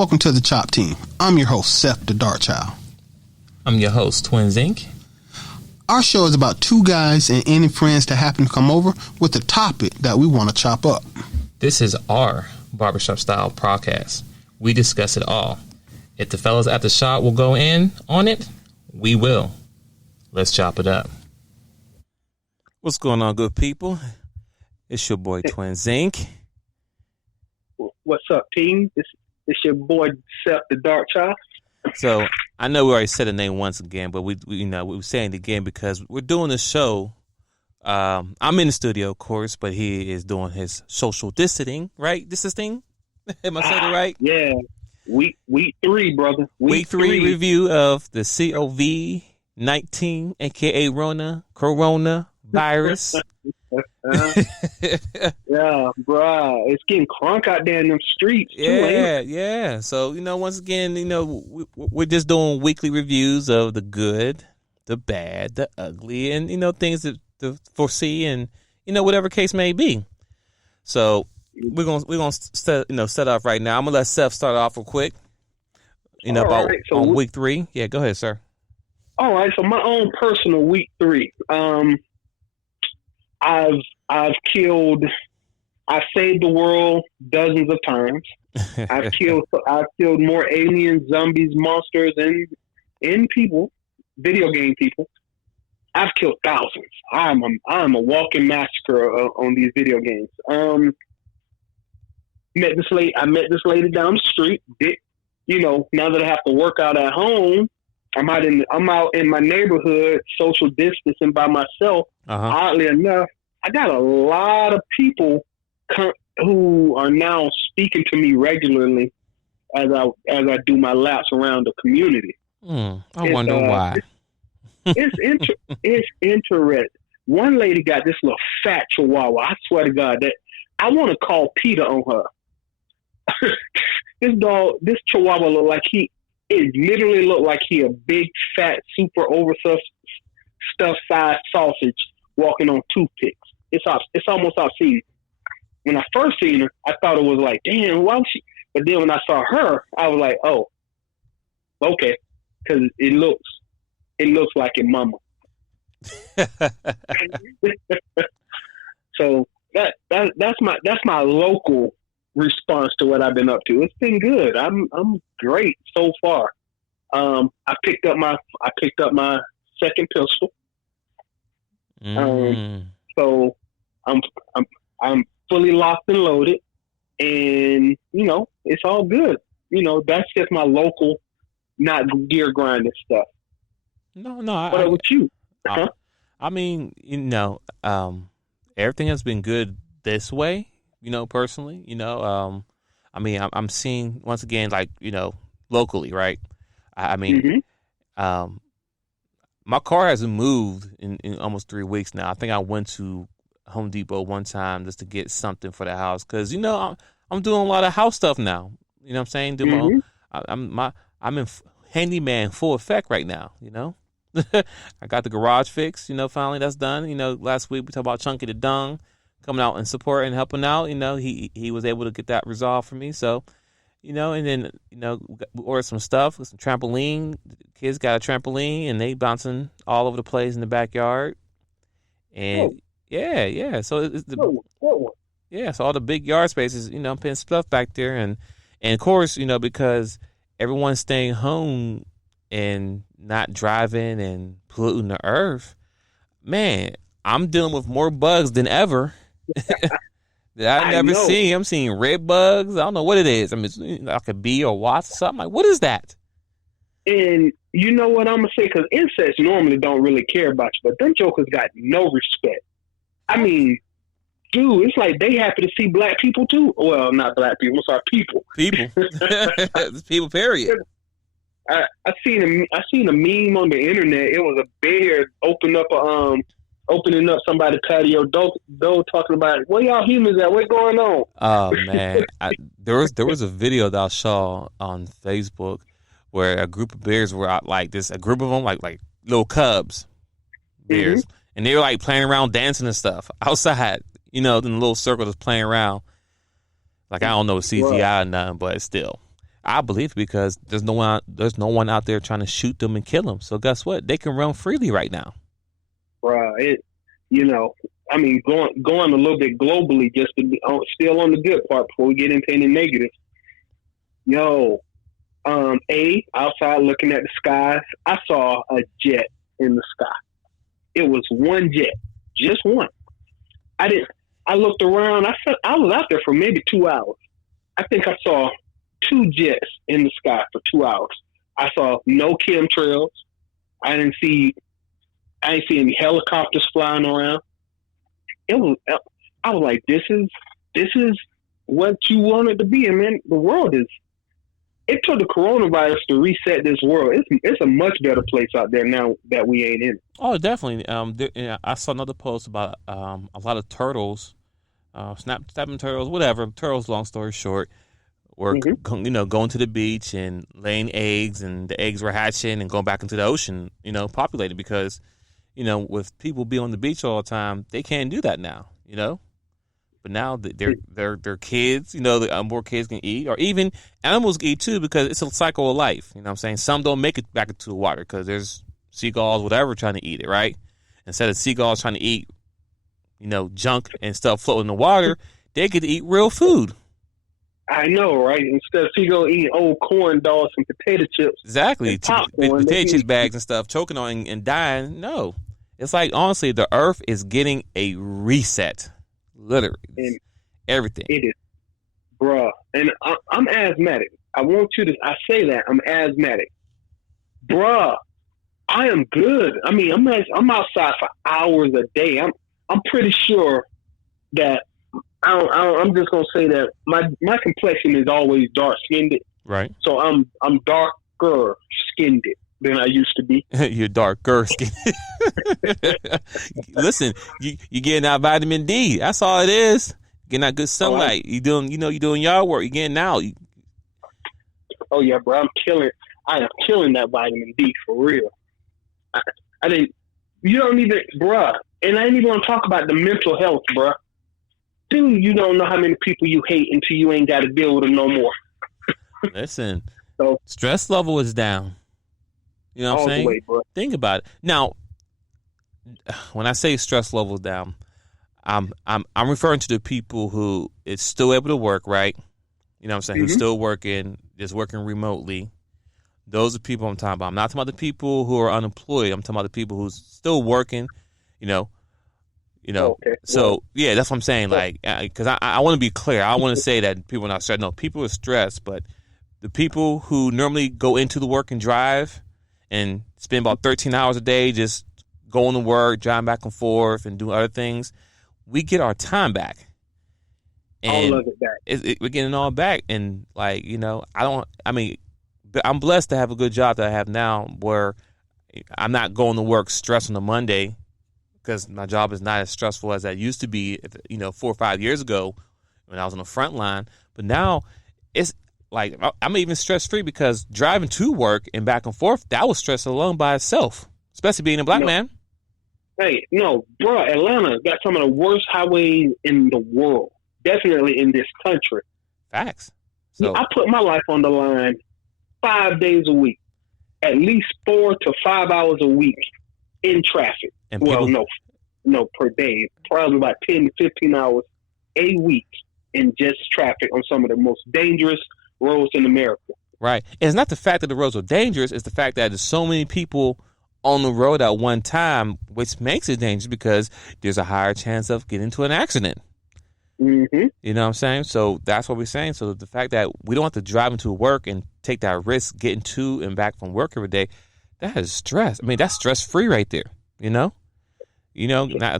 Welcome to the Chop Team. I'm your host, Seth the Dark Child. I'm your host, twinsinc. Our show is about two guys and any friends that happen to come over with a topic that we want to chop up. This is our barbershop style podcast. We discuss it all. If the fellas at the shop will go in on it, we will. Let's chop it up. What's going on, good people? It's your boy twinsinc. What's up, team? This your boy Seth the Dark Child. So I know we already said the name once again, but we were saying it again because we're doing a show. I'm in the studio, of course, but he is doing his social distancing, right? Distancing? Am I saying it right? Yeah. Week 3, brother. Week 3 review of the COVID-19, aka Rona, Corona virus. Yeah, bro. It's getting crunk out there in them streets. Yeah. So, once again, we're just doing weekly reviews of the good, the bad, the ugly, and, things to foresee and, whatever case may be. So we're gonna set off right now. I'm gonna let Seth start off real quick. On week 3. Yeah, go ahead, sir. All right. So my own personal week 3. I've saved the world dozens of times. I've killed more aliens, zombies, monsters, and people, video game people. I've killed thousands. I'm a walking massacre on these video games. I met this lady down the street. Now that I have to work out at home, I'm out in my neighborhood, social distancing by myself. Oddly enough, I got a lot of people who are now speaking to me regularly as I do my laps around the community. I wonder why. It's interesting. One lady got this little fat chihuahua. I swear to God that I want to call PETA on her. This chihuahua literally looked like he a big fat super overstuffed sized sausage walking on toothpicks. It's almost obscene. When I first seen her, I thought it was like, damn, why was she? But then when I saw her, I was like, oh, okay, because it looks like your mama. So that's my local response to what I've been up to. It's been good. I'm great so far. I picked up my second pistol. So I'm fully locked and loaded, and it's all good. That's just my local, not gear grinding stuff. No. What about you? Everything has been good this way. Personally. I'm seeing once again, like locally, right? My car hasn't moved in almost 3 weeks now. I think I went to Home Depot one time just to get something for the house because I'm doing a lot of house stuff now. You know what I'm saying? I'm in handyman full effect right now. I got the garage fixed. Finally that's done. Last week we talked about Chunky the Dung coming out and supporting and helping out. He was able to get that resolved for me. So. And then, we ordered some stuff, some trampoline. The kids got a trampoline, and they bouncing all over the place in the backyard. And, yeah. So, so all the big yard spaces, I'm putting stuff back there. And of course, because everyone's staying home and not driving and polluting the earth, man, I'm dealing with more bugs than ever. That I've never seen. I'm seeing red bugs. I don't know what it is. Like a bee or wasp or something. Like, what is that? And you know what I'm going to say? Because insects normally don't really care about you, but them jokers got no respect. Dude, it's like they happy to see black people too. Well, not black people. I'm sorry, people. People. It's people, period. I seen a meme on the internet. It was a bear opening up somebody's patio door talking about, where y'all humans at? What's going on? Oh, man. There was a video that I saw on Facebook where a group of bears were out like this, a group of them, like little cubs, bears. Mm-hmm. And they were like playing around, dancing and stuff outside, in the little circle just playing around. Like, I don't know CGI or nothing, but still. I believe because there's no one out there trying to shoot them and kill them. So guess what? They can run freely right now. Bruh, I mean, going a little bit globally, just to be still on the good part before we get into any negatives. Outside looking at the skies, I saw a jet in the sky. It was one jet, just one. I looked around. I was out there for maybe 2 hours. I think I saw 2 jets in the sky for 2 hours. I saw no chemtrails. I didn't see any helicopters flying around. I was like, this is what you want it to be. And man, the world it took the coronavirus to reset this world. It's a much better place out there now that we ain't in it. Oh, definitely. I saw another post about a lot of turtles, snapping turtles, whatever. Turtles, long story short, were going to the beach and laying eggs, and the eggs were hatching and going back into the ocean, populated because, with people being on the beach all the time, they can't do that now, But now they're kids, more kids can eat, or even animals can eat too, because it's a cycle of life. You know what I'm saying? Some don't make it back into the water because there's seagulls, whatever, trying to eat it, right? Instead of seagulls trying to eat, junk and stuff floating in the water, they get to eat real food. I know, right? Instead of seagulls eating old corn dogs and potato chips. Exactly. Potato chips bags and stuff, choking on and dying. No. It's like, honestly, the earth is getting a reset. Literally. And everything. It is. Bruh. And I'm asthmatic. I say that. I'm asthmatic. Bruh. I am good. I mean, I'm outside for hours a day. I'm pretty sure that I'm just gonna say that my complexion is always dark skinned. Right. So I'm darker skinned than I used to be. You're darker skinned. Listen, you getting that vitamin D. That's all it is. Getting that good sunlight. You doing yard work. You getting out. Oh yeah, bro. I am killing that vitamin D for real. I didn't. You don't even, bruh. And I ain't even want to talk about the mental health, bruh. Dude, you don't know how many people you hate until you ain't got to deal with them no more. Listen, stress level is down. You know what I'm saying? Way, think about it. Now, when I say stress level is down, I'm referring to the people who is still able to work, right? You know what I'm saying? Mm-hmm. Who's still working, just working remotely. Those are people I'm talking about. I'm not talking about the people who are unemployed. I'm talking about the people who's still working, Okay. So, yeah, that's what I'm saying. Like, because I want to be clear. I want to say that people are not stressed. No, people are stressed, but the people who normally go into the work and drive and spend about 13 hours a day just going to work, driving back and forth and doing other things, we get our time back. And all of it back. We're getting it all back. And, I'm blessed to have a good job that I have now where I'm not going to work stressed on a Monday because my job is not as stressful as that used to be, 4 or 5 years ago when I was on the front line. But now it's like I'm even stress-free because driving to work and back and forth, that was stress alone by itself, especially being a black man. Hey, no, bro, Atlanta got some of the worst highways in the world, definitely in this country. Facts. So I put my life on the line 5 days a week, at least 4 to 5 hours a week in traffic. And no, per day, probably about 10 to 15 hours a week in just traffic on some of the most dangerous roads in America. Right. And it's not the fact that the roads are dangerous, it's the fact that there's so many people on the road at one time, which makes it dangerous because there's a higher chance of getting into an accident. Mm-hmm. You know what I'm saying? So that's what we're saying. So the fact that we don't have to drive into work and take that risk getting to and back from work every day, that is stress. I mean, that's stress-free right there, not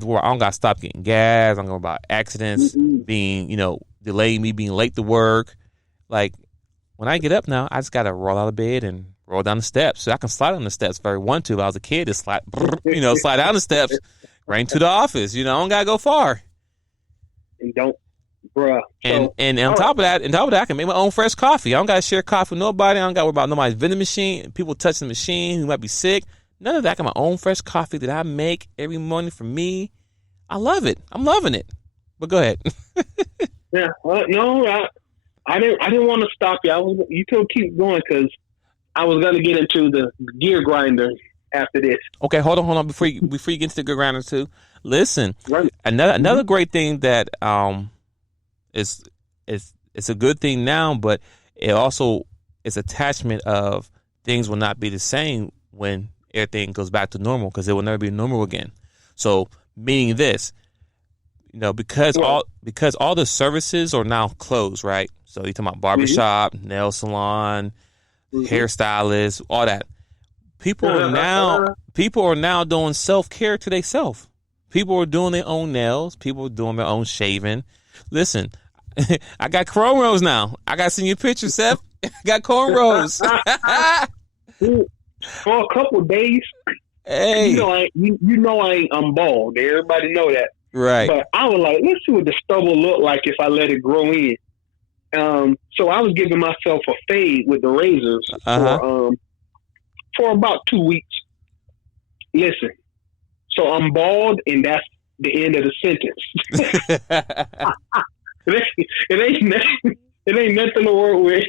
where I don't got to stop getting gas. I'm going about accidents being, delaying me being late to work. Like, when I get up now, I just got to roll out of bed and roll down the steps. So I can slide on the steps if I want to. If I was a kid, just slide down the steps right into the office. I don't got to go far. And don't, bruh. And on top of that, I can make my own fresh coffee. I don't got to share coffee with nobody. I don't got to worry about nobody's vending machine, people touching the machine who might be sick. None of that. I got my own fresh coffee that I make every morning for me. I love it. I'm loving it. But go ahead. Yeah. No, I didn't want to stop you. You could keep going because I was going to get into the gear grinder after this. Okay, hold on. Before you get into the gear grinder too, listen. Right. Another great thing that is it's a good thing now, but it also is attachment of things will not be the same when everything goes back to normal because it will never be normal again. So meaning this, because all the services are now closed, right? So you're talking about barbershop, nail salon, hairstylist, all that. People are now doing self-care to themselves. People are doing their own nails. People are doing their own shaving. Listen, I got cornrows now. I got to send you a picture, Seth. I got cornrows. For a couple days. Hey. I'm bald. Everybody know that. Right. But I was like, let's see what the stubble look like if I let it grow in. So I was giving myself a fade with the razors for about 2 weeks. Listen, so I'm bald, and that's the end of the sentence. It ain't nothing to work with.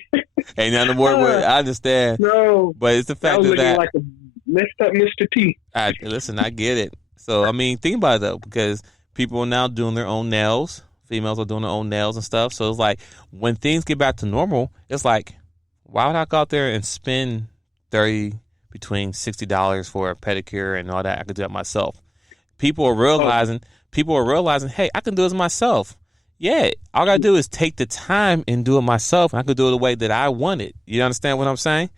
Ain't nothing to work with. I understand. No, but it's the fact that like a messed up Mr. T. Listen, I get it. So I mean, think about it though, because people are now doing their own nails. Females are doing their own nails and stuff. So it's like when things get back to normal, it's like, why would I go out there and spend between $60 for a pedicure and all that? I could do that myself. People are realizing, hey, I can do this myself. Yeah, all I gotta do is take the time and do it myself. And I could do it the way that I want it. You understand what I'm saying?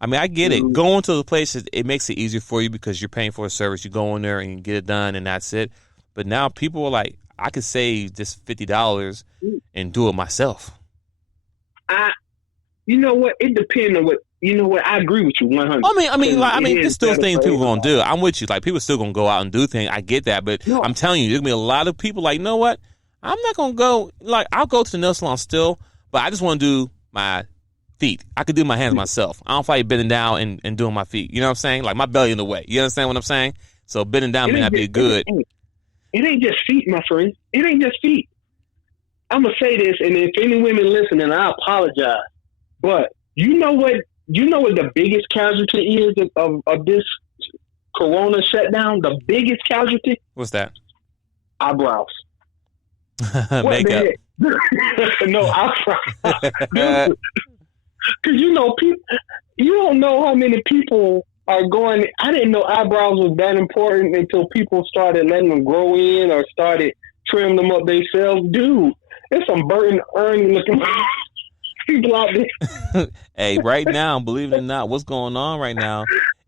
I mean, I get it. Going to the places, it makes it easier for you because you're paying for a service. You go in there and you get it done, and that's it. But now people are like, I could save this $50 and do it myself. You know what? It depends on what. You know what? I agree with you 100. I mean, there's still things people gonna do. I'm with you. Like people still gonna go out and do things. I get that, but I'm telling you, there's gonna be a lot of people like, you know what? I'm not gonna go. Like I'll go to the nail salon still, but I just want to do my feet. I could do my hands myself. I don't feel like bending down and doing my feet. You know what I'm saying? Like my belly in the way. You understand what I'm saying? So bending down may not be good. It ain't just feet, my friend. It ain't just feet. I'm gonna say this, and if any women listening, I apologize. But you know what the biggest casualty is of this Corona shutdown? The biggest casualty? What's that? Eyebrows. Makeup. No, eyebrows. Because people, you don't know how many people are going. I didn't know eyebrows was that important until people started letting them grow in or started trimming them up themselves. Dude, there's some Burton Ernie looking people out there. Hey, right now, believe it or not, what's going on right now?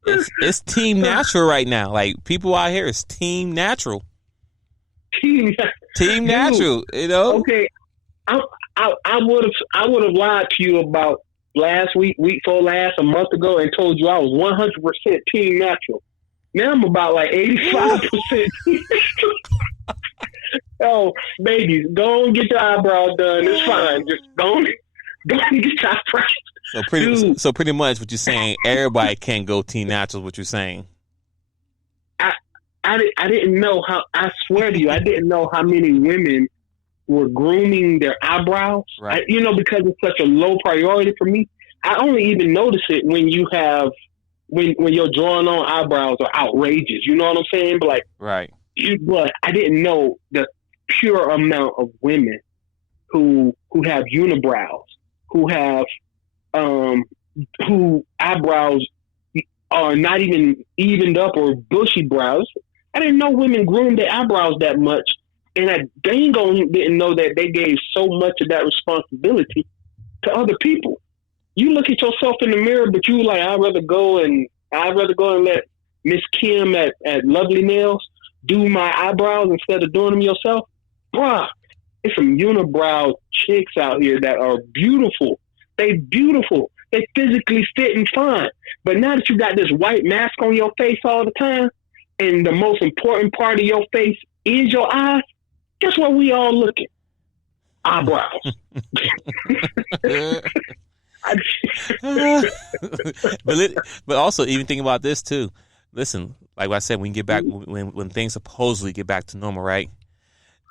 It's Team Natural right now. Like people out here, it's Team Natural. Team Natural. You know. Okay, I would have lied to you about last week before last, a month ago, and told you I was 100% Team Natural. Now I'm about like 85%. Oh, babies, go and get your eyebrows done. It's fine. Just go and get your eyebrows. So pretty much what you're saying, everybody can go Team Natural. What you're saying? I didn't know how. I swear to you, I didn't know how many women were grooming their eyebrows. Right. Because it's such a low priority for me. I only even notice it when you have when your drawing on eyebrows are outrageous. You know what I'm saying? But like, right. But I didn't know the pure amount of women who have unibrows, who have who eyebrows are not even evened up or bushy brows. I didn't know women groomed their eyebrows that much. And I dang on didn't know that they gave so much of that responsibility to other people. You look at yourself in the mirror, but you like, I'd rather go and let Miss Kim at Lovely Nails do my eyebrows instead of doing them yourself. Bruh, there's some unibrow chicks out here that are beautiful. They beautiful. They physically fit and fine. But now that you got this white mask on your face all the time, and the most important part of your face is your eyes, guess where we all looking? Eyebrows. But also, even think about this too. Listen, like I said, when you get back, when things supposedly get back to normal, right?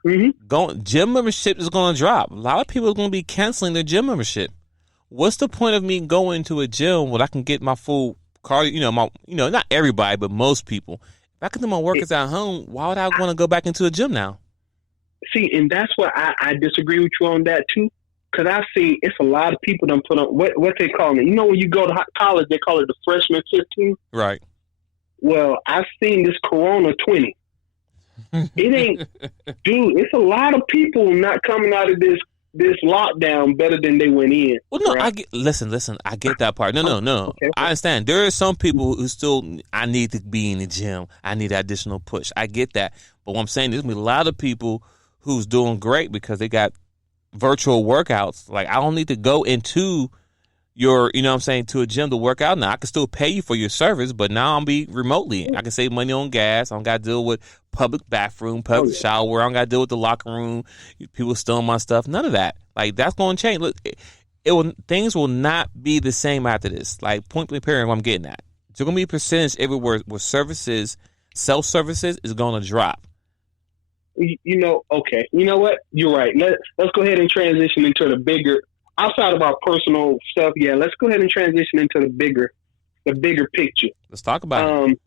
Gym membership is going to drop. A lot of people are going to be canceling their gym membership. What's the point of me going to a gym where I can get my full cardio? Not everybody, but most people. If I can do my workouts at home, why would I want to go back into a gym now? See, and that's why I disagree with you on that too. Because I see it's a lot of people that put on what they call it. When you go to college, they call it the freshman 15. Right. Well, I've seen this Corona 20. It ain't, dude. It's a lot of people not coming out of this lockdown better than they went in. Well, no, right? Listen. I get that part. No. Okay. I understand. There are some people who still, I need to be in the gym. I need that additional push. I get that. But what I'm saying, there's gonna be a lot of people who's doing great because they got virtual workouts. Like, I don't need to go into your, to a gym to work out now. I can still pay you for your service, but now I'll be remotely. I can save money on gas. I don't got to deal with public bathroom, public shower. I don't got to deal with the locker room, people stealing my stuff. None of that. Like, that's going to change. Look, things will not be the same after this. Like, point blank period, what I'm getting at. There's going to be a percentage everywhere where services, self-services is going to drop. Okay. You know what? You're right. Let's go ahead and transition into the bigger, outside of our personal stuff. Yeah, let's go ahead and transition into the bigger picture. Let's talk about it.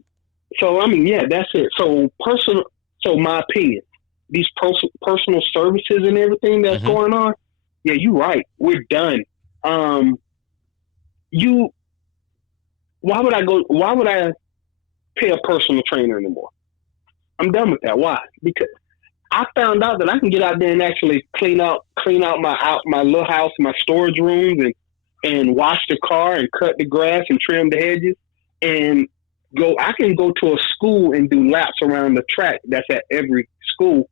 That's it. So my opinion, these personal services and everything that's going on. Yeah, you're right. We're done. Why would I pay a personal trainer anymore? I'm done with that. Why? Because I found out that I can get out there and actually clean out my little house, my storage rooms, and wash the car and cut the grass and trim the hedges, and I can go to a school and do laps around the track that's at every school.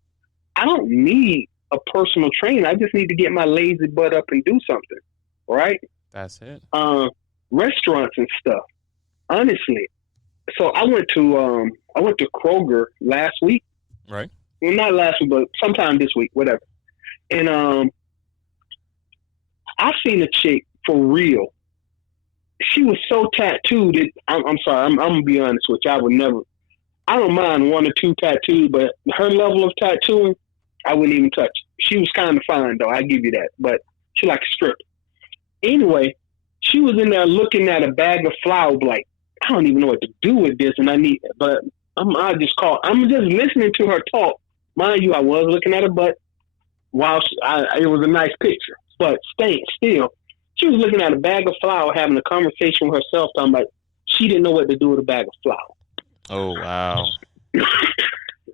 I don't need a personal trainer. I just need to get my lazy butt up and do something. Right? That's it. Restaurants and stuff. Honestly. So I went to Kroger last week. Right. Well, not last week, but sometime this week, whatever. And I seen a chick for real. She was so tattooed. I'm sorry. I'm gonna be honest with you. I don't mind 1 or 2 tattoos, but her level of tattooing, I wouldn't even touch. She was kind of fine though. I give you that. But she like a stripper. Anyway, she was in there looking at a bag of flour, like, I don't even know what to do with this, and I need it. But I'm just listening to her talk. Mind you, I was looking at her butt while it was a nice picture. But still, she was looking at a bag of flour, having a conversation with herself, talking about she didn't know what to do with a bag of flour. Oh, wow.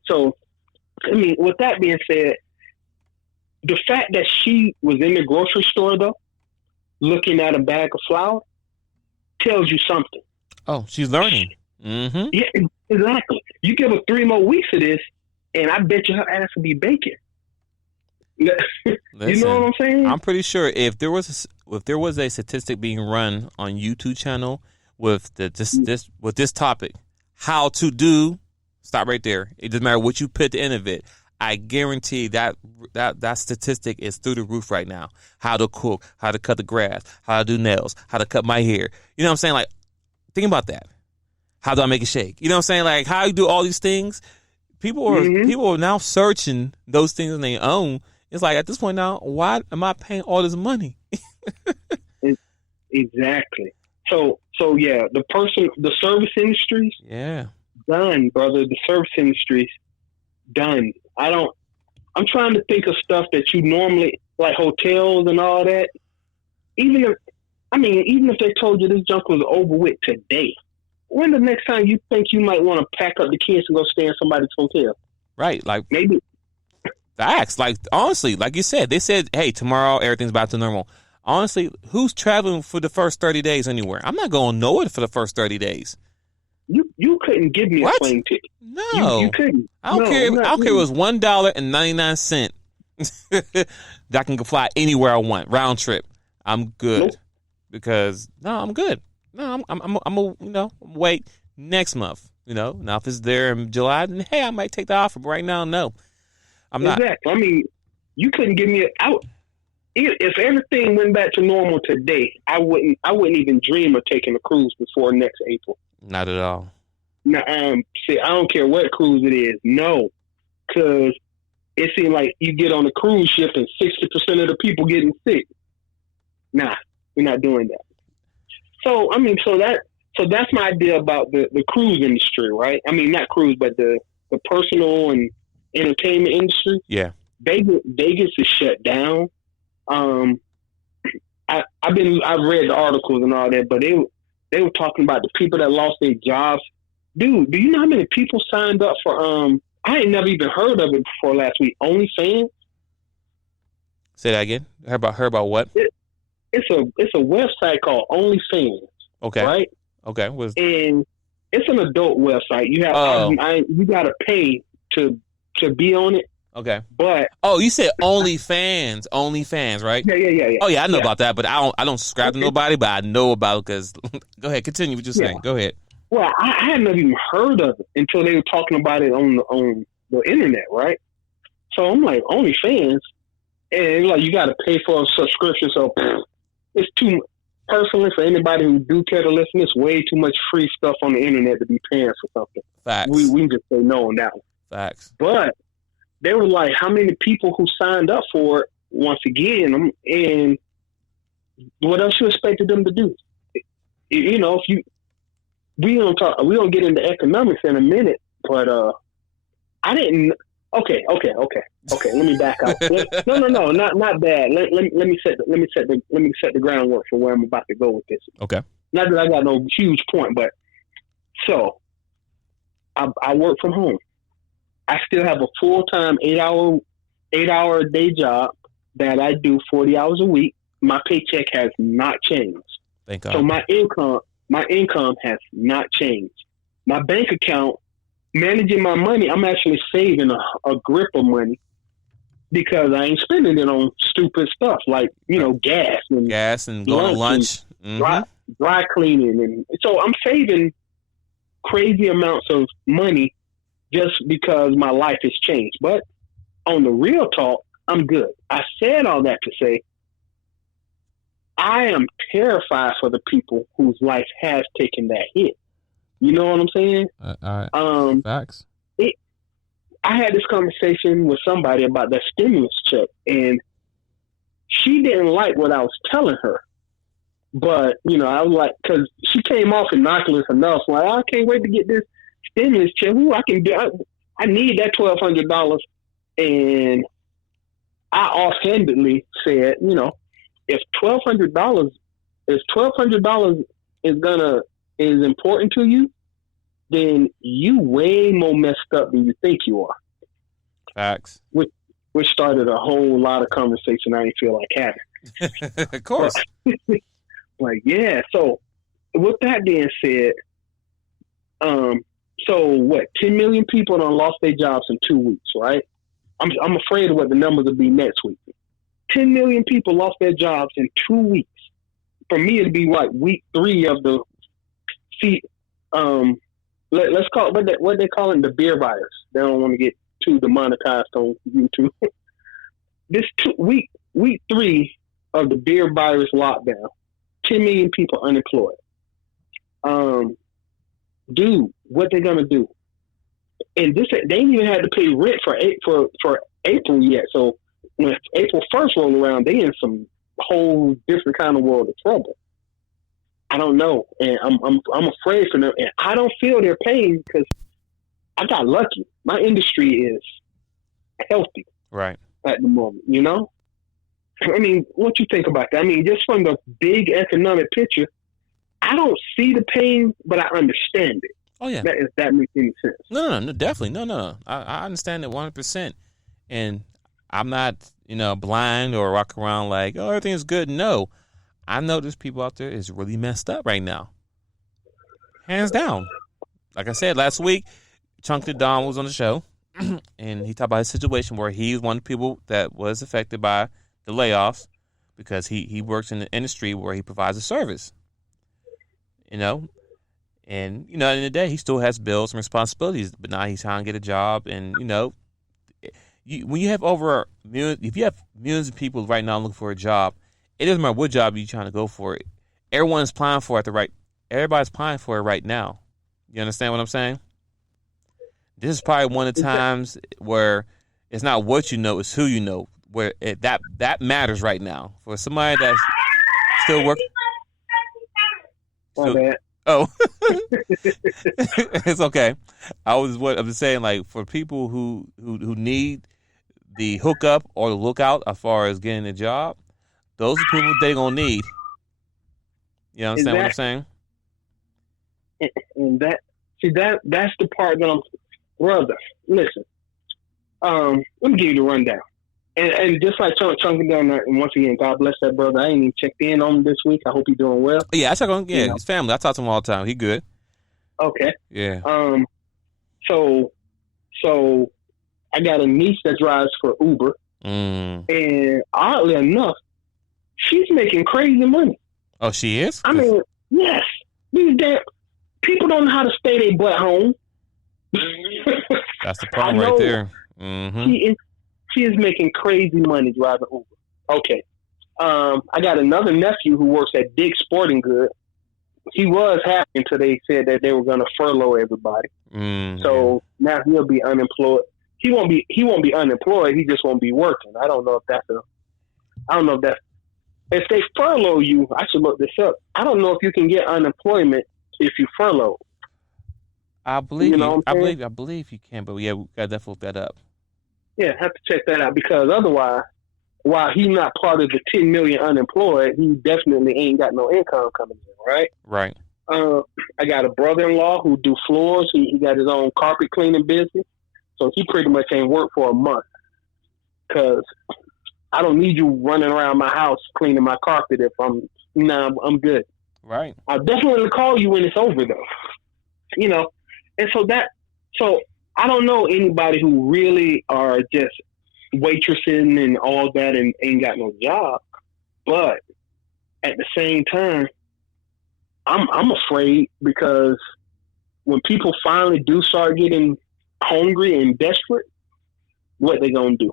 So, with that being said, the fact that she was in the grocery store, though, looking at a bag of flour, tells you something. Oh, she's learning. Mm-hmm. Yeah, exactly. You give her 3 more weeks of this, and I bet you her ass will be baking. You know what I'm saying? I'm pretty sure if there was a statistic being run on YouTube channel with this topic, how to do, stop right there. It doesn't matter what you put at the end of it. I guarantee that statistic is through the roof right now. How to cook, how to cut the grass, how to do nails, how to cut my hair. You know what I'm saying? Like, think about that. How do I make a shake? You know what I'm saying? Like, how you do all these things. People are now searching those things on their own. It's like, at this point now, why am I paying all this money? Exactly. So yeah, the service industries, done, brother. The service industries, done. I'm trying to think of stuff that you normally, like hotels and all that. Even if they told you this junk was over with today, when the next time you think you might want to pack up the kids and go stay in somebody's hotel? Right. Like, maybe. Facts. Like, honestly, like you said, they said, hey, tomorrow everything's back to normal. Honestly, who's traveling for the first 30 days anywhere? I'm not going nowhere for the first 30 days. You couldn't give me a plane ticket. No. You couldn't. I don't care. I don't care if it was $1.99 that I can fly anywhere I want, round trip. I'm good. Nope. Because, no, I'm good. No, I'm wait next month. Now if it's there in July, then hey, I might take the offer. But right now, no, I'm not. Exactly. You couldn't give me if everything went back to normal today, I wouldn't even dream of taking a cruise before next April. Not at all. No, see, I don't care what cruise it is. No, because it seemed like you get on a cruise ship and 60% of the people getting sick. Nah, we're not doing that. So that's my idea about the cruise industry, right? I mean, not cruise, but the personal and entertainment industry. Yeah. Vegas is shut down. I've read the articles and all that, but they were talking about the people that lost their jobs. Dude, do you know how many people signed up for I ain't never even heard of it before last week. OnlyFans? Say that again. Heard about what? It's a website called OnlyFans. Okay. Right? Okay. And it's an adult website. You have you gotta pay to be on it. Okay. But you said OnlyFans, right? Yeah. Oh yeah, I know about that, but I don't subscribe to nobody, but I know about it because. Go ahead, continue what you're saying. Go ahead. Well, I had never even heard of it until they were talking about it on the internet, right? So I'm like, OnlyFans, and like you got to pay for a subscription. So it's too personally for anybody who do care to listen. It's way too much free stuff on the internet to be paying for something. Facts. We can just say no on that one. Facts. But they were like, how many people who signed up for it once again, and what else you expected them to do? You know, we don't get into economics in a minute, but I didn't. Okay. Let me back out. No, not bad. Let me set the groundwork for where I'm about to go with this. Okay. Not that I got no huge point, but so I work from home. I still have a full-time 8-hour day job that I do 40 hours a week. My paycheck has not changed. Thank God. So my income has not changed. My bank account, managing my money, I'm actually saving a grip of money because I ain't spending it on stupid stuff like, gas and going to lunch. Dry cleaning. And so I'm saving crazy amounts of money just because my life has changed. But on the real talk, I'm good. I said all that to say I am terrified for the people whose life has taken that hit. You know what I'm saying? Facts. I had this conversation with somebody about that stimulus check, and she didn't like what I was telling her. But, I was like, because she came off innocuous enough. Like, I can't wait to get this stimulus check. Ooh, I need that $1,200. And I offhandedly said, if $1,200 is important to you, then you way more messed up than you think you are. Facts. Which started a whole lot of conversation I didn't feel like having. Of course. Like, yeah. So with that being said, so what? 10 million people done lost their jobs in 2 weeks, right? I'm afraid of what the numbers will be next week. 10 million people lost their jobs in 2 weeks. For me, it'd be like week 3 of the let's call it what they call it, the beer virus. They don't want to get too demonetized on YouTube. This week 3 of the beer virus lockdown. 10 million people unemployed. Dude, what they gonna do? And they ain't even had to pay rent for April yet. So when April 1st rolled around, they in some whole different kind of world of trouble. I don't know, and I'm afraid for them, and I don't feel their pain because I got lucky. My industry is healthy, right, at the moment. I mean, what you think about that? I mean, just from the big economic picture, I don't see the pain, but I understand it. Oh yeah, if that makes any sense. No, definitely, no. I understand it 100%, and I'm not, blind or walk around like, oh, everything's good. No, I know there's people out there is really messed up right now, hands down. Like I said last week, Chunky Don was on the show, and he talked about his situation where he's one of the people that was affected by the layoffs because he works in the industry where he provides a service. And, at the end of the day, he still has bills and responsibilities, but now he's trying to get a job. And, when you have if you have millions of people right now looking for a job, it doesn't matter what job you're trying to go for. Everyone's applying for it everybody's applying for it right now. You understand what I'm saying? This is probably one of the times where It's not what you know, it's who you know. Where that matters right now for somebody that's still working. My bad. Oh, it's okay. I'm just saying, like, for people who need the hookup or the lookout as far as getting a job, those are people they gonna need. You understand what I'm saying? And that's the part that I'm, brother. Listen, let me give you the rundown. And just like chunking down that, and once again, God bless that brother. I ain't even checked in on him this week. I hope he's doing well. Yeah, I check on. Yeah, his family. I talk to him all the time. He good. Okay. Yeah. So I got a niece that drives for Uber, and oddly enough, she's making crazy money. Oh, she is? I mean, yes. These damn people don't know how to stay their butt home. That's the problem right there. Mm-hmm. She is making crazy money driving Uber. Okay. I got another nephew who works at Dick's Sporting Goods. He was happy until they said that they were going to furlough everybody. So now he'll be unemployed. He won't be unemployed. He just won't be working. I don't know if if they furlough you, I should look this up. I don't know if you can get unemployment if you furlough. I believe I believe you can, but yeah, we gotta definitely look that up. Yeah, have to check that out, because otherwise, while he's not part of the 10 million unemployed, he definitely ain't got no income coming in, right? Right. I got a brother-in-law who do floors. He got his own carpet cleaning business, so he pretty much ain't work for a month, because I don't need you running around my house cleaning my carpet if I'm good. Right. I'll definitely call you when it's over, though. You know, and so I don't know anybody who really are just waitressing and all that and ain't got no job. But at the same time, I'm afraid, because when people finally do start getting hungry and desperate, what they gonna do?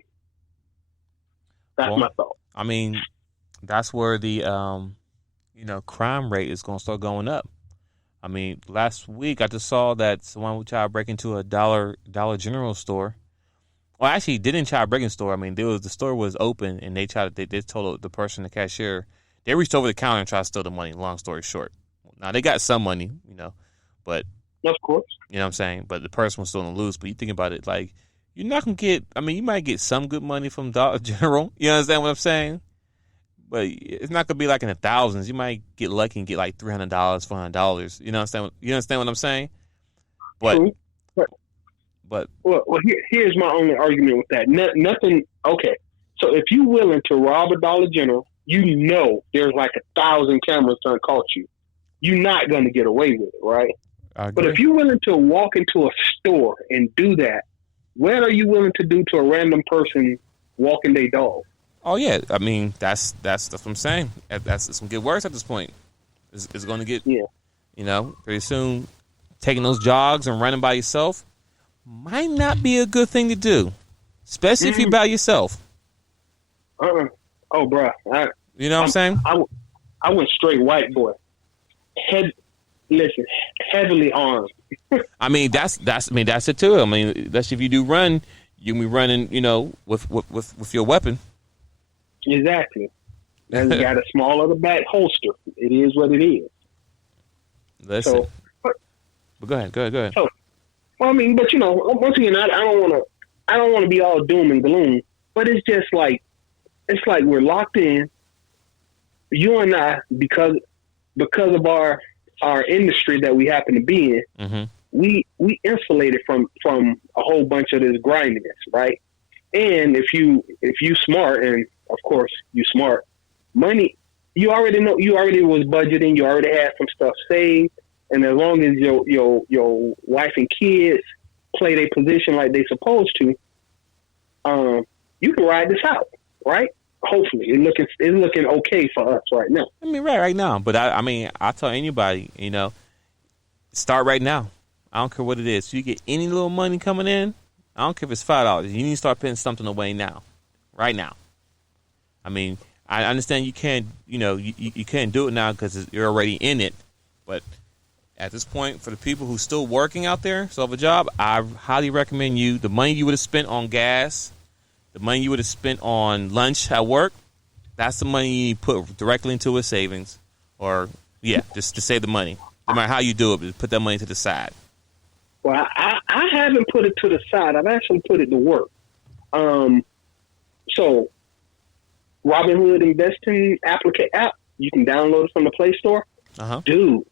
That's my thought. I mean, that's where the crime rate is gonna start going up. I mean, last week I just saw that someone tried to break into a Dollar General store. Well, actually, didn't try to break into the store. I mean, the store was open, and they told the person, the cashier, they reached over the counter and tried to steal the money. Long story short, now they got some money, but of course, you know what I'm saying. But the person was still in the loose. But you think about it, like, you're not gonna get. I mean, you might get some good money from Dollar General. You understand what I'm saying? But it's not gonna be like in the thousands. You might get lucky and get like $300, $400. You understand what I'm saying? But here's my only argument with that. Nothing. Okay, so if you're willing to rob a Dollar General, there's like 1,000 cameras trying to caught you. You're not gonna get away with it, right? But if you're willing to walk into a store and do that, what are you willing to do to a random person walking their dog? Oh yeah, I mean that's what I'm saying. That's some good words at this point. It's going to get pretty soon. Taking those jogs and running by yourself might not be a good thing to do, especially if you're by yourself. Oh, bro, you know what I'm saying? I went straight white boy. Heavily armed. I mean that's it too. I mean, that's if you do run, you can be running, with your weapon. Exactly. And you got a small other back holster. It is what it is. Listen. But go ahead. So, well, I mean, but once again, I don't want to be all doom and gloom. But it's just like we're locked in. You and I, because of our industry that we happen to be in, we insulated from a whole bunch of this griminess, right? And if you smart, and of course you smart, money, you already was budgeting, you already had some stuff saved, and as long as your wife and kids play their position like they supposed to, you can ride this out, right? Hopefully, it's looking okay for us right now. I mean, right now, but I tell anybody, start right now. I don't care what it is. So you get any little money coming in, I don't care if it's $5. You need to start putting something away now, right now. I mean, I understand you can't, you can't do it now because you're already in it. But at this point, for the people who's still working out there, still have a job, I highly recommend the money you would have spent on gas The money you would have spent on lunch at work, that's the money you put directly into a savings, or just to save the money. No matter how you do it, just put that money to the side. Well, I haven't put it to the side. I've actually put it to work. So, Robinhood investing app, you can download it from the Play Store. Dude,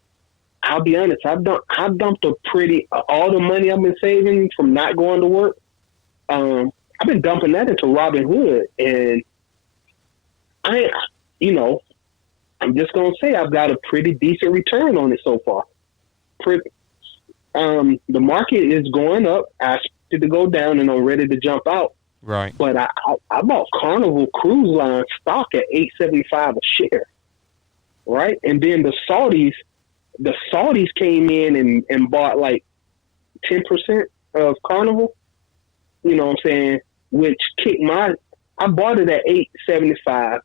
I'll be honest. I've dumped all the money I've been saving from not going to work. I've been dumping that into Robinhood, and I'm just gonna say I've got a pretty decent return on it so far. The market is going up. I expect it to go down, and I'm ready to jump out. Right. But I bought Carnival Cruise Line stock at $8.75 a share. Right, and then the Saudis came in and bought like 10% of Carnival. You know what I'm saying? Which kicked I bought it at $8.75.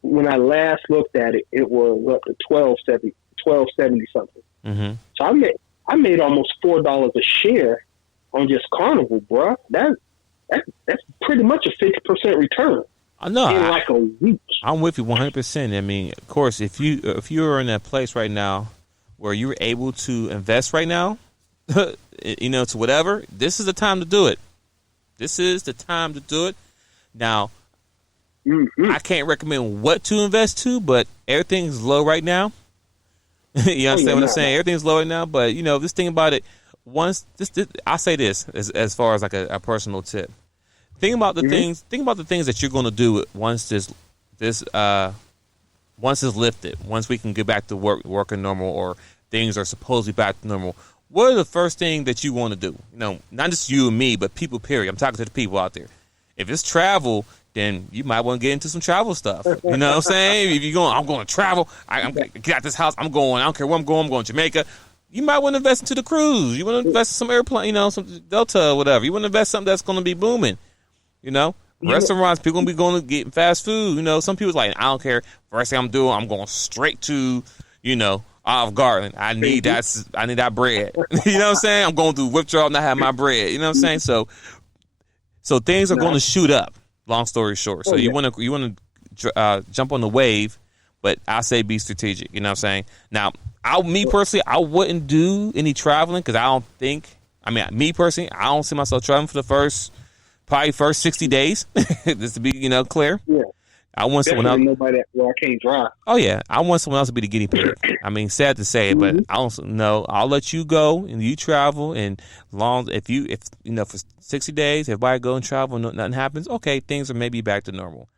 When I last looked at it, it was up to $12.70 something. Mm-hmm. So I made almost $4 a share on just Carnival, bro. That's pretty much a 50% return. I know. In like a week. I'm with you 100%. I mean, of course, if you're in that place right now where you're able to invest right now, to whatever, this is the time to do it. This is the time to do it. Now, I can't recommend what to invest to, but everything's low right now. You understand what I'm saying? Everything's low right now, but just think about it. I'll say this as far as like a personal tip. Think about the things. Think about the things that you're going to do once this once it's lifted. Once we can get back to working normal, or things are supposedly back to normal. What are the first thing that you want to do? Not just you and me, but people. Period. I'm talking to the people out there. If it's travel, then you might want to get into some travel stuff. You know what I'm saying? If you're going, I'm going to travel. I'm going to get out this house. I'm going. I don't care where I'm going. I'm going to Jamaica. You might want to invest into the cruise. You want to invest in some airplane. Some Delta or whatever. You want to invest in something that's going to be booming. Restaurants, people gonna be going to get fast food. Some people's like, I don't care. First thing I'm doing, I'm going straight to, Olive Garden. I need that bread. You know what I'm saying? I'm going through withdrawal and I have my bread. You know what I'm saying? So things are going to shoot up. Long story short. So you want to jump on the wave, but I say be strategic. You know what I'm saying? Now, me personally, I wouldn't do any traveling because me personally, I don't see myself traveling for the first 60 days, just to be, clear. Yeah. I want someone else. Nobody I can't drive. Oh yeah, I want someone else to be the guinea pig. I mean, sad to say it, but I also know I'll let you go and you travel, and if for 60 days, everybody go and travel, and nothing happens. Okay, things are maybe back to normal.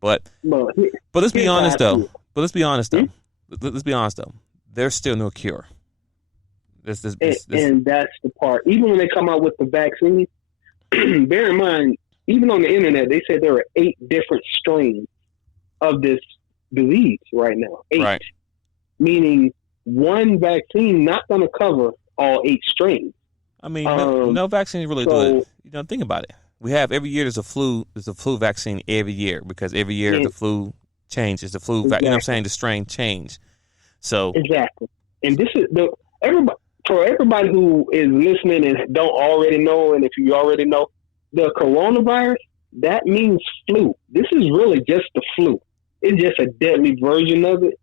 But let's be honest though. Let's be honest though. There's still no cure. And that's the part. Even when they come out with the vaccine. Bear in mind, even on the internet, they said there are 8 different strains of this disease right now. 8. Right. Meaning one vaccine not going to cover all 8 strains. I mean, no vaccine really do it. Think about it. We have every year there's a flu vaccine every year, because every year the flu changes. The flu, exactly. You know what I'm saying? The strain change. So exactly. And this is for everybody who is listening and don't already know, and if you already know, the coronavirus, that means flu. This is really just the flu. It's just a deadly version of it,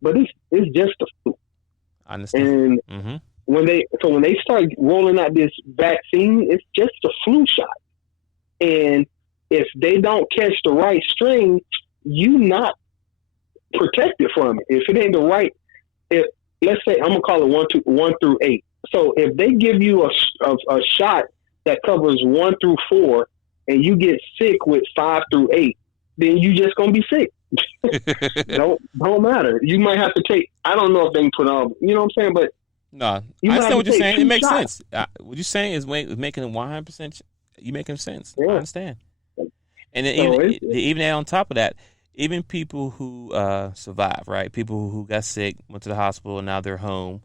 but it's just the flu. I understand. And when they start rolling out this vaccine, it's just a flu shot. And if they don't catch the right strain, you not protected from it. If it ain't the right, let's say I'm gonna call it 1 through 8. So if they give you a shot that covers 1 through 4, and you get sick with 5 through 8, then you just gonna be sick. don't matter. You might have to take. I don't know if they can put on. You know what I'm saying? But no, I understand what you're saying. It makes sense. What you're saying is making it 100%. You making sense. Yeah. I understand. And then even on top of that, even people who survive, right? People who got sick, went to the hospital, and now they're home.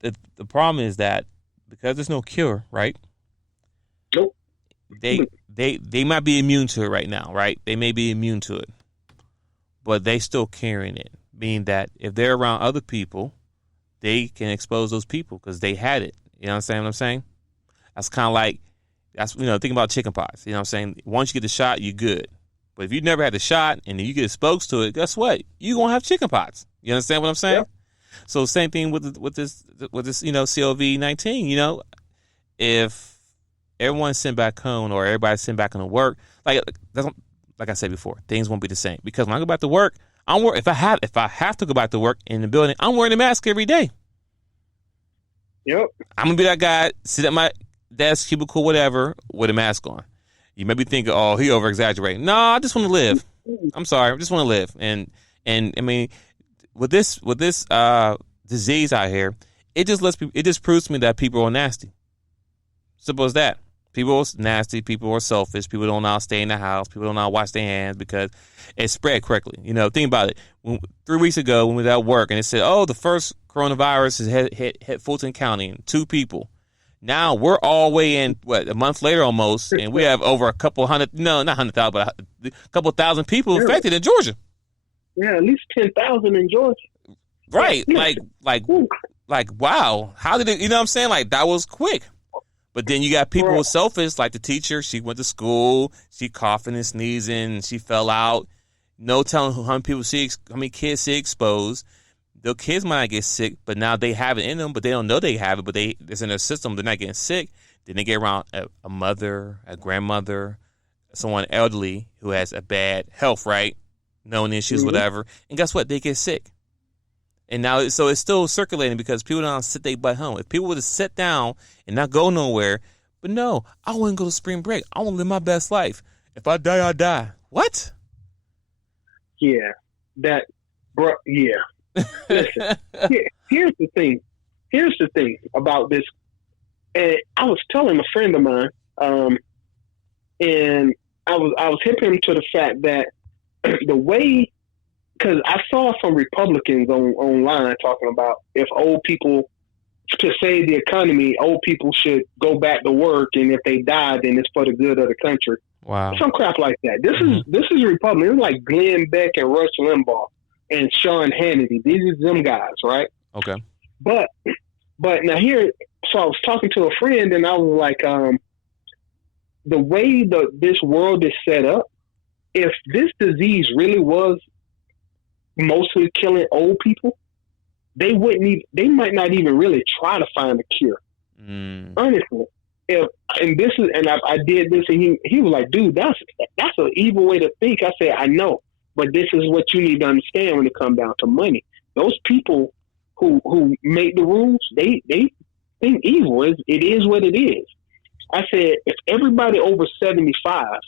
The problem is that because there's no cure, right? Nope. They might be immune to it right now, right? They may be immune to it, but they still carrying it. Meaning that if they're around other people, they can expose those people because they had it. You know what I'm saying? That's kind of like That's, think about chicken pox. You know what I'm saying? Once you get the shot, you're good. But if you never had the shot and then you get exposed to it, guess what? You're going to have chicken pox. You understand what I'm saying? Yep. So same thing with this COVID-19. If everyone's sent back home or everybody's sent back into work, like I said before, things won't be the same. Because when I go back to work, if I have to go back to work in the building, I'm wearing a mask every day. Yep. I'm gonna be that guy, sit at my desk, cubicle, whatever, with a mask on. You may be thinking, oh, he over exaggerating. No, I just want to live. I'm sorry, I just want to live. And I mean, with this disease out here, it just proves to me that people are nasty. Simple as that. People are nasty. People are selfish. People don't know how to stay in the house. People don't know how to wash their hands because it spread quickly. Think about it. 3 weeks ago when we were at work and it said, oh, the first coronavirus has hit Fulton County and 2 people. Now we're all way in, a month later almost, and we have over a couple hundred, no, not 100,000, but a couple thousand people infected in Georgia. Yeah, at least 10,000 in Georgia. Right. Like, wow. How did it, you know what I'm saying? Like, that was quick. But then you got people who are selfish, like the teacher. She went to school, she coughing and sneezing, and she fell out. No telling how many kids she exposed. The kids might not get sick, but now they have it in them, but they don't know they have it, but it's in their system. They're not getting sick. Then they get around a mother, a grandmother, someone elderly who has a bad health, right? Known issues, whatever. And guess what? They get sick. And now, so it's still circulating because people don't sit their butt home. If people would have sat down and not go nowhere, but no, I want to go to spring break. I want to live my best life. If I die, I die. What? Yeah, yeah. Listen, here's the thing. Here's the thing about this. And I was telling a friend of mine, and I was hipping him to the fact that the way, because I saw some Republicans online talking about if old people, to save the economy, old people should go back to work, and if they die, then it's for the good of the country. Wow. Some crap like that. This is Republican. It's like Glenn Beck and Rush Limbaugh and Sean Hannity. These are them guys, right? Okay. But now here, so I was talking to a friend, and I was like, the way this world is set up, if this disease really was mostly killing old people, they might not even really try to find a cure. Honestly. I did this, and he was like, dude, that's an evil way to think. I said, I know, but this is what you need to understand when it comes down to money. Those people who make the rules, they think evil. It is what it is. I said, if everybody over 75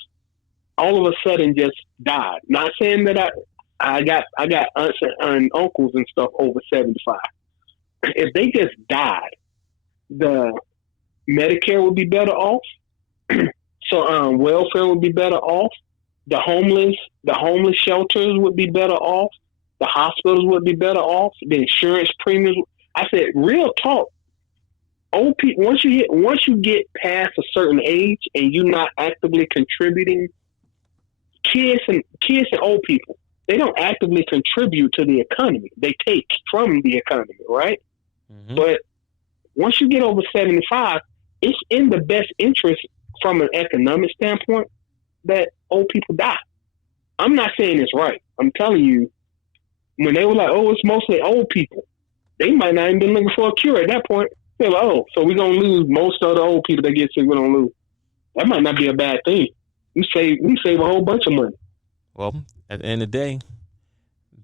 all of a sudden just died, not saying that I got aunts and uncles and stuff over 75. If they just died, the Medicare would be better off. So welfare would be better off. The homeless shelters would be better off. The hospitals would be better off. The insurance premiums. I said, real talk. Old people, once you get past a certain age and you're not actively contributing, kids and old people, they don't actively contribute to the economy. They take from the economy, right? Mm-hmm. But once you get over 75, it's in the best interest from an economic standpoint that old people die. I'm not saying it's right. I'm telling you, when they were like, oh, it's mostly old people, they might not even been looking for a cure at that point. They're like, oh, so we're going to lose most of the old people that get sick, we're going to lose. That might not be a bad thing. We save a whole bunch of money. Well, at the end of the day,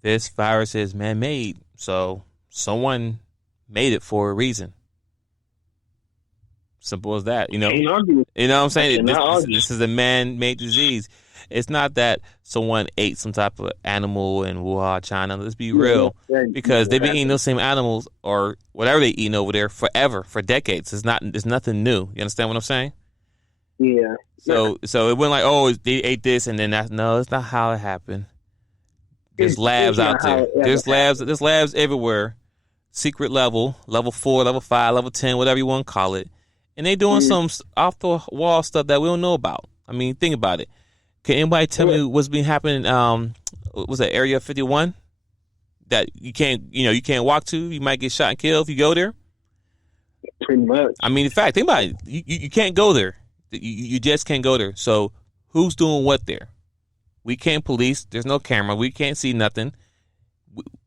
this virus is man-made, so someone made it for a reason. Simple as that, You know what I'm saying? This is a man-made disease. It's not that someone ate some type of animal in Wuhan, China. Let's be real, because they've been eating those same animals or whatever they eating over there forever, for decades. It's nothing new. You understand what I'm saying? Yeah. So it went like, oh, they ate this, and then that's not how it happened. There's labs out there. There's labs everywhere. Secret level 4, level 5, level 10, whatever you want to call it. And they doing some off the wall stuff that we don't know about. I mean, think about it. Can anybody tell me what's been happening? Was that Area 51 that you can't walk to? You might get shot and killed if you go there. Pretty much. I mean, in fact, think about it. You can't go there. You just can't go there. So who's doing what there? We can't police. There's no camera. We can't see nothing.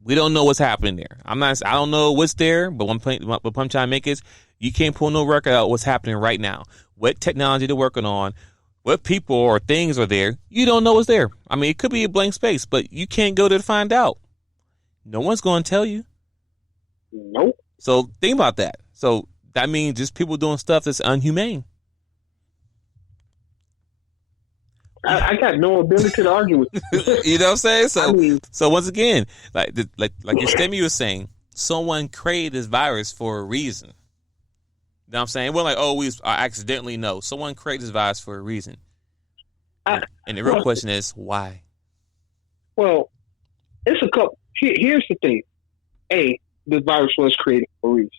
We don't know what's happening there. I don't know what's there, but what I'm trying to make is you can't pull no record out what's happening right now. What technology they're working on, what people or things are there. You don't know what's there. I mean, it could be a blank space, but you can't go there to find out. No one's going to tell you. Nope. So think about that. So that means just people doing stuff that's inhumane. I got no ability to argue with you. You know what I'm saying? So, I mean, so once again, like your STEMI was saying, someone created this virus for a reason. You know what I'm saying? It wasn't like, oh, we accidentally know. Someone created this virus for a reason. And the real question is, why? Well, it's a couple. Here's the thing. A, the virus was created for a reason.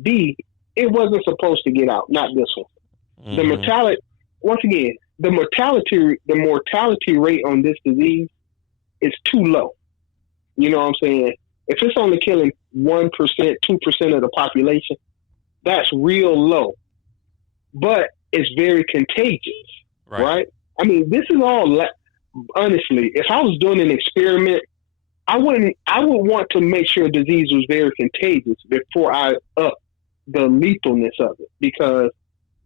B, it wasn't supposed to get out. Not this one. Mm-hmm. The mortality, once again, the mortality rate on this disease is too low. You know what I'm saying? If it's only killing 1%, 2% of the population, that's real low. But it's very contagious, right? I mean, this is all, honestly, if I was doing an experiment, I would want to make sure a disease was very contagious before I up the lethalness of it. Because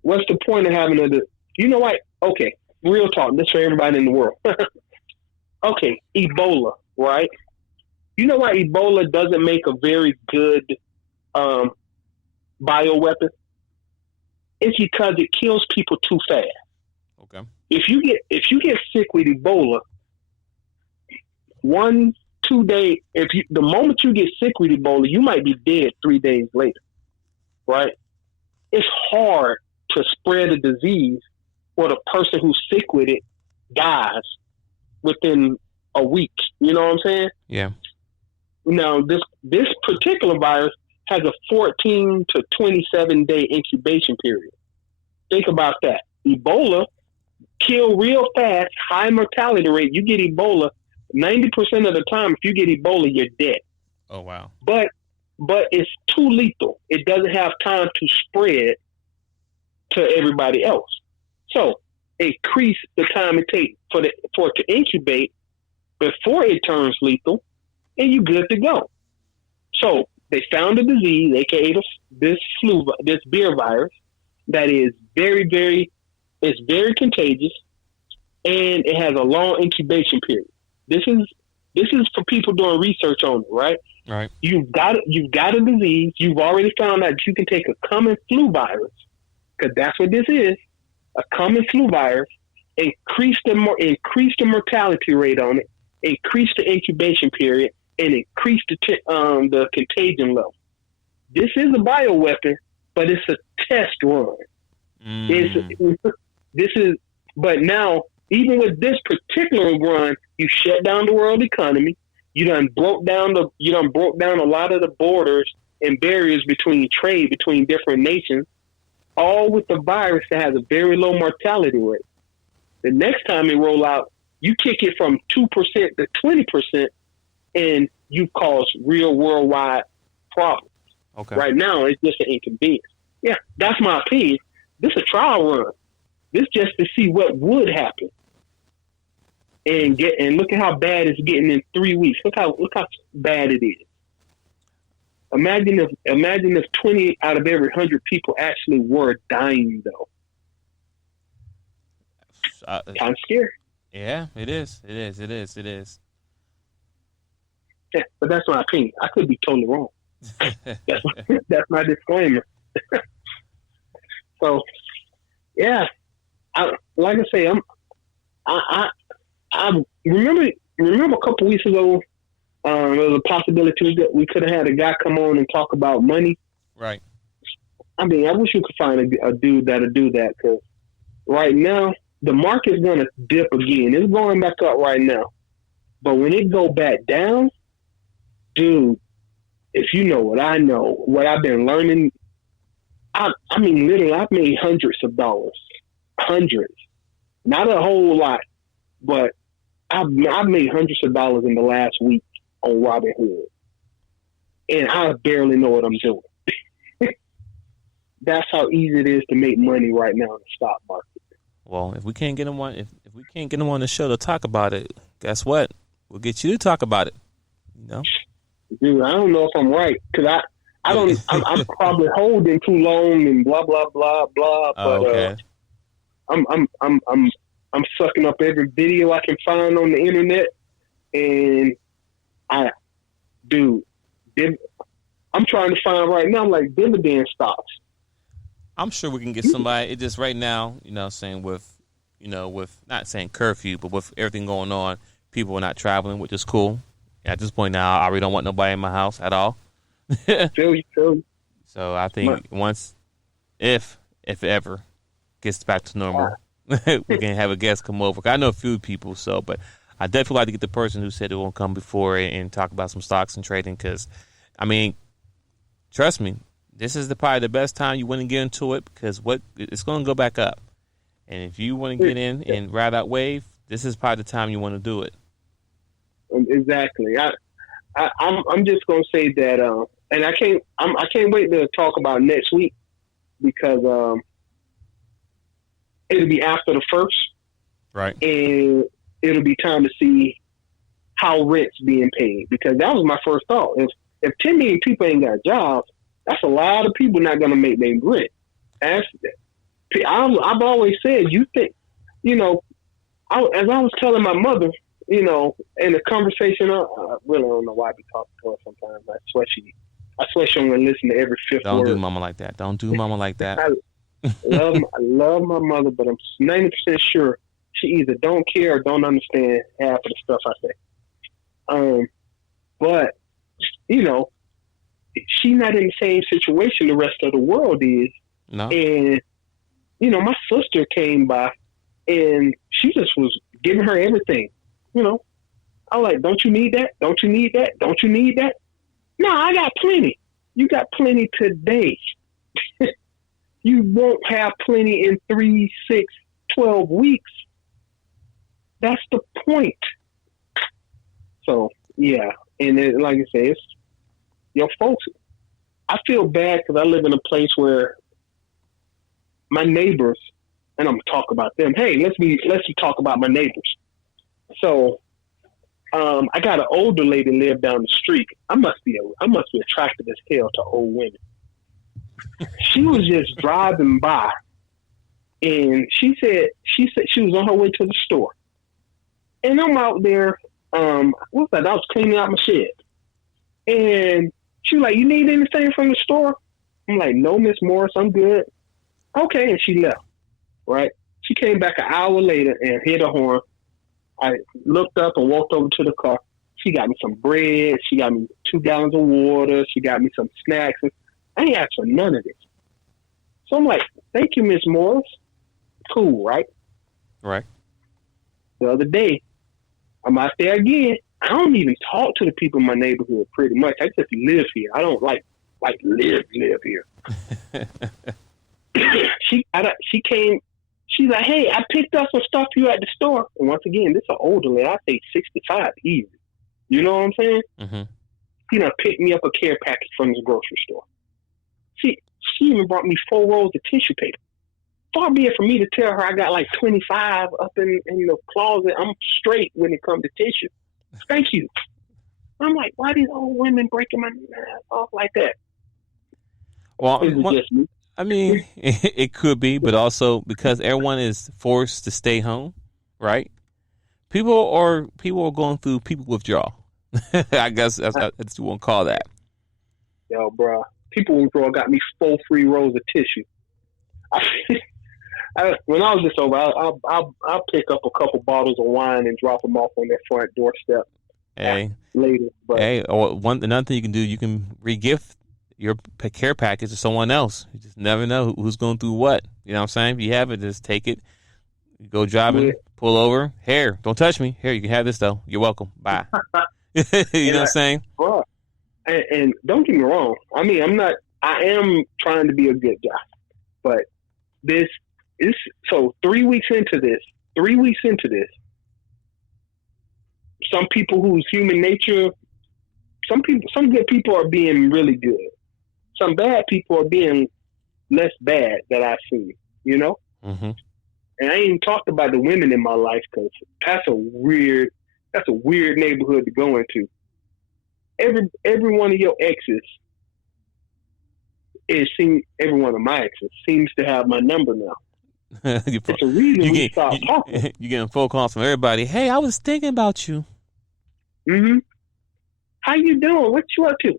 what's the point of having you know what? Okay, real talk. This for everybody in the world. Okay, Ebola, right? You know why Ebola doesn't make a very good bioweapon? It's because it kills people too fast. Okay. If you get sick with Ebola, 1-2 days. The moment you get sick with Ebola, you might be dead 3 days later, right? It's hard to spread a disease where the person who's sick with it dies within a week. You know what I'm saying? Yeah. Now, this particular virus has a 14 to 27 day incubation period. Think about that. Ebola kill real fast, high mortality rate. You get Ebola, 90% of the time, if you get Ebola, you're dead. Oh, wow. But it's too lethal. It doesn't have time to spread to everybody else. So increase the time it takes for it to incubate before it turns lethal, and you're good to go. So they found a disease, aka this beer virus, that is very, very, it's very contagious, and it has a long incubation period. This is for people doing research on it, right? Right. You've got a disease. You've already found out you can take a common flu virus, because that's what this is, a common flu virus, increase the mortality rate on it, increase the incubation period, and increase the contagion level. This is a bioweapon, but it's a test run. But now, even with this particular run, you shut down the world economy. You done broke down a lot of the borders and barriers between trade between different nations, all with the virus that has a very low mortality rate. The next time they roll out, you kick it from 2% to 20%, and you cause real worldwide problems. Okay. Right now, it's just an inconvenience. Yeah, that's my opinion. This is a trial run. This just to see what would happen. And look at how bad it's getting in 3 weeks. Look how bad it is. Imagine if 20 out of every 100 people actually were dying, though. Kind of scary. Yeah, it is. It is. Yeah, but that's my opinion. I could be totally wrong. That's my disclaimer. So, yeah, I remember a couple weeks ago, there was a possibility that we could have had a guy come on and talk about money. Right. I mean, I wish you could find a dude that'll do that, because right now the market's going to dip again. It's going back up right now, but when it go back down, dude, if you know what I know, what I've been learning, I mean, literally, I've made hundreds of dollars, not a whole lot, but I've made hundreds of dollars in the last week on Robinhood, and I barely know what I'm doing. that's how easy it is to make money right now in the stock market. Well, if we can't get them on, if we can't get them on the show to talk about it, guess what? We'll get you to talk about it. You know, dude, I don't know if I'm right because I don't. I'm probably holding too long and blah blah blah blah. But okay. I'm sucking up every video I can find on the internet, and I'm trying to find right now like dividend stocks. I'm sure we can get somebody. It just right now, saying with not saying curfew, but with everything going on, people are not traveling, which is cool. At this point now, I really don't want nobody in my house at all. Feel you. So I think if it ever gets back to normal, we can have a guest come over. I know a few people, but I definitely like to get the person who said it won't come before and talk about some stocks and trading. Because, trust me, this is probably the best time you want to get into it because it's going to go back up. And if you want to get in and ride that wave, this is probably the time you want to do it. Exactly. I'm just going to say that, and I can't wait to talk about next week because it'll be after the first, right? And it'll be time to see how rent's being paid because that was my first thought. If 10 million people ain't got jobs, that's a lot of people not going to make their rent. I've always said, you think, as I was telling my mother, in a conversation, I really don't know why I be talking to her sometimes. I swear she don't listen to every fifth Don't word. do mama like that. Don't do mama like that. I love my mother, but I'm 90% sure she either don't care or don't understand half of the stuff I say. But, she's not in the same situation the rest of the world is. No. And, my sister came by and she just was giving her everything. I'm like, don't you need that? Don't you need that? Don't you need that? No, I got plenty. You got plenty today. You won't have plenty in 3, 6, 12 weeks. That's the point. So, yeah. And then, like I say, it's your folks. I feel bad because I live in a place where my neighbors, and I'm going to talk about them. Hey, let's talk about my neighbors. So, I got an older lady live down the street. I must be attractive as hell to old women. She was just driving by, and she said she was on her way to the store, and I'm out there. I was cleaning out my shed, and she was like, "You need anything from the store?" I'm like, "No, Miss Morris, I'm good." Okay, and she left. Right? She came back an hour later and hit a horn. I looked up and walked over to the car. She got me some bread. She got me 2 gallons of water. She got me some snacks. I ain't asked for none of this. So I'm like, thank you, Miss Morris. Cool, right? Right. The other day, I'm out there again. I don't even talk to the people in my neighborhood pretty much. I just live here. I don't like live here. She came. She's like, hey, I picked up some stuff for you at the store. And once again, this is an older lady. I say 65 easy. You know what I'm saying? Mm-hmm. She done picked me up a care package from the grocery store. She even brought me 4 rolls of tissue paper. Far be it for me to tell her I got like 25 up in the closet. I'm straight when it comes to tissue. Thank you. I'm like, why these old women breaking my ass off like that? Well, is it just me? I mean, it could be, but also because everyone is forced to stay home, right? People are going through people withdrawal. I guess that's what you want to call that. Yo, bro, people withdrawal got me 4 free rolls of tissue. When I was just over, I'll pick up a couple bottles of wine and drop them off on their front doorstep. Hey, later. But, another thing you can do, you can re-gift your care package to someone else. You just never know who's going through what. You know what I'm saying? If you have it, just take it. You go driving, pull over. Here, don't touch me. Here, you can have this though. You're welcome. Bye. You know what I'm saying? Bro, and don't get me wrong. I mean, I am trying to be a good guy, but this is so 3 weeks into this. Some people whose human nature, some good people are being really good. Some bad people are being less bad that I've seen, you know? Mm-hmm. And I ain't even talked about the women in my life because that's a weird neighborhood to go into. Every one of your exes every one of my exes seems to have my number now. It's a reason we stopped talking. You getting phone calls from everybody. Hey, I was thinking about you. Mm-hmm. How you doing? What you up to?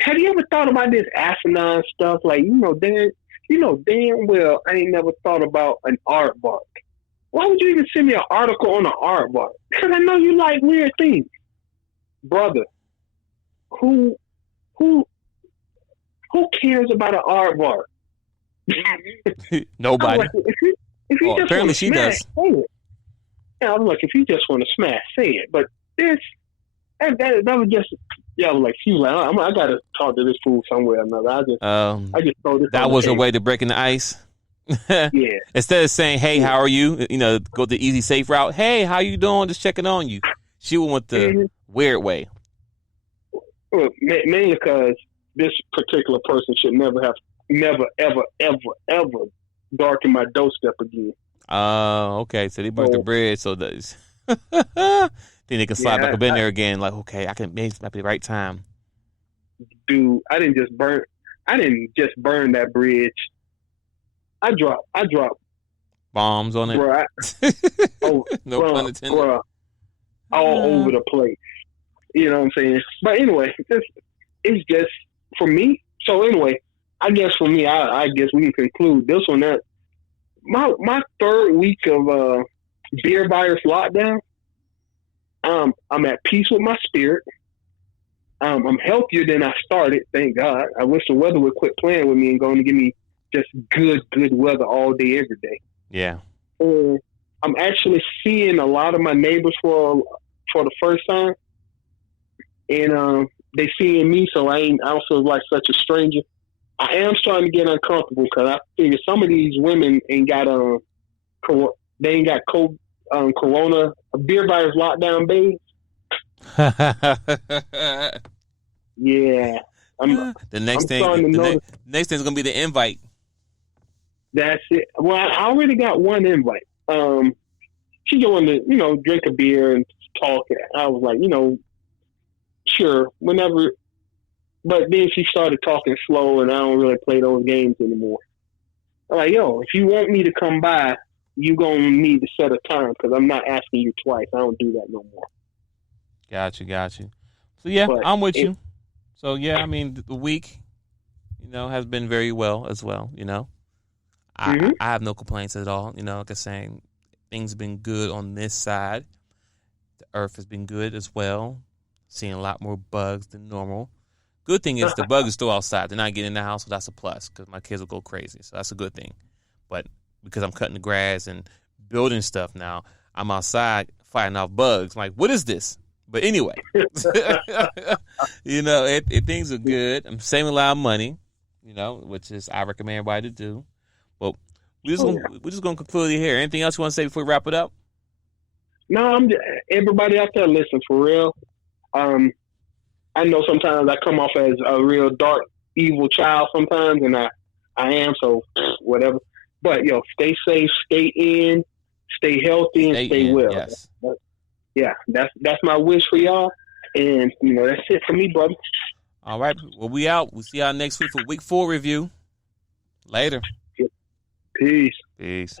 Have you ever thought about this asinine stuff? Like, damn well, I ain't never thought about an aardvark. Why would you even send me an article on an aardvark? Because I know you like weird things. Brother, who cares about an aardvark? Nobody. Like, if you just apparently she smash, does. say it. Yeah, I was like, if you just want to smash, say it. But that was just, I was like, she was like, I got to talk to this fool somewhere or another. I just throw this. That was a way to breaking the ice. Yeah. Instead of saying, "Hey, how are you?" Go the easy, safe route. "Hey, how you doing? Just checking on you." She went the weird way. Well, mainly because this particular person should never, ever, ever, ever darken my doorstep again. Okay. So they burnt the bridge, so then they can slide back up in there again. Like, okay, I can maybe at the right time. Dude, I didn't just burn that bridge. I dropped bombs on it. Bro, No pun intended. Bro, all over the place. You know what I'm saying? But anyway, it's just for me. So anyway, I guess for me, I guess we can conclude this one that my third week of beer virus lockdown, I'm at peace with my spirit. I'm healthier than I started, thank God. I wish the weather would quit playing with me and going to give me just good weather all day, every day. Yeah. I'm actually seeing a lot of my neighbors for the first time, and they seeing me, so I don't feel like such a stranger. I am starting to get uncomfortable because I figure some of these women ain't got corona beer virus lockdown babies. Yeah, the next thing is gonna be the invite. That's it. Well, I already got one invite. She wanted to, drink a beer and talk. I was like, sure, whenever. But then she started talking slow, and I don't really play those games anymore. I'm like, if you want me to come by, you gonna need to set a time because I'm not asking you twice. I don't do that no more. Got you. So yeah, but I'm with you. So yeah, I mean the week, has been very well as well. I have no complaints at all. Like I was saying, things have been good on this side. The earth has been good as well. Seeing a lot more bugs than normal. Good thing is the bug is still outside. They're not getting in the house, so that's a plus because my kids will go crazy. So that's a good thing. But because I'm cutting the grass and building stuff now, I'm outside fighting off bugs. I'm like, what is this? But anyway, things are good. I'm saving a lot of money, which is I recommend everybody to do. Well, we're just gonna conclude it here. Anything else you want to say before we wrap it up? No, everybody out there, listen for real. I know sometimes I come off as a real dark, evil child sometimes, and I am, so whatever. But stay safe, stay in, stay healthy, and stay well. Yes. Yeah, that's my wish for y'all, and that's it for me, brother. All right, well, we out. We'll see y'all next week for Week 4 review. Later. Peace. Peace.